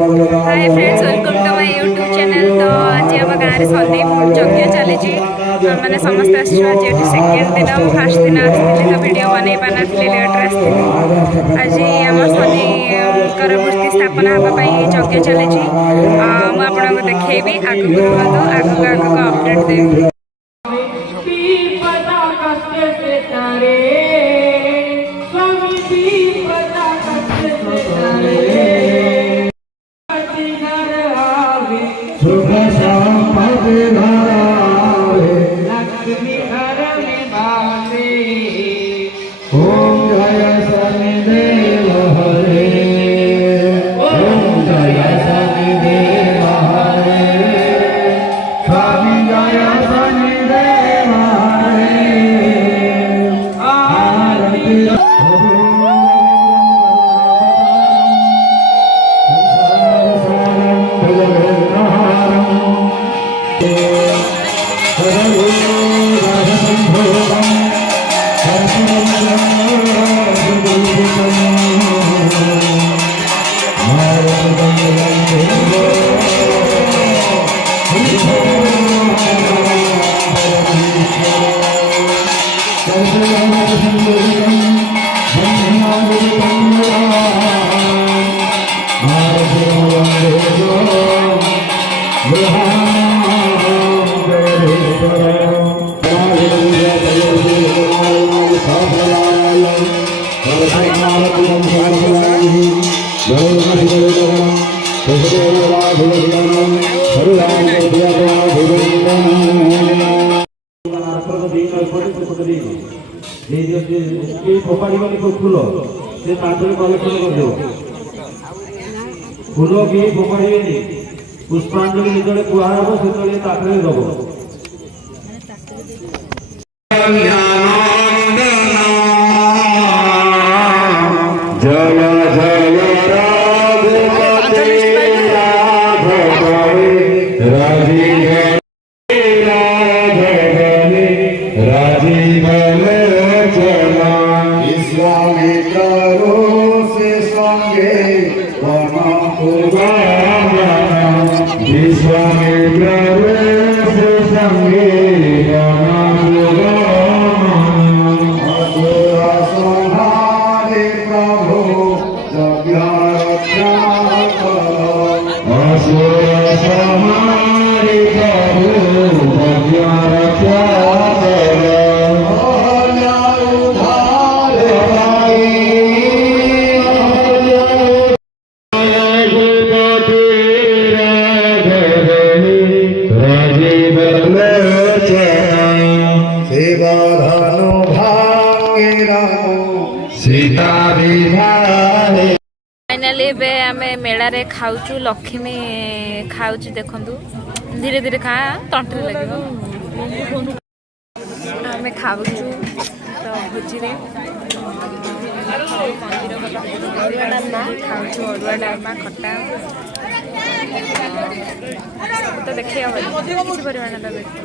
Hi friends, welcome to my YouTube channel. तो आज आम गाँव सन्नी यज्ञ चली मैंने समस्त आज सेकेंड दिन फास्ट दिन आसती तो वीडियो बन पार लेट्रे आसती। आज आम शनिकर मूर्ति स्थापना हाँपाई यज्ञ चली मुझे देखी आगू रुहतु आगू आगू अपडेट देवी। फूल के फोपाड़े पुष्पांजलि जो कहब से दब फाइनाली आम मेलारे खाऊचु लक्ष्मी खाऊचु देखु धीरे धीरे खा तंटे लगे आम खाऊचु तो भोजी खाऊचु अरुआ डालमा खट्टा तो देखिए किसी परिमाण देखिए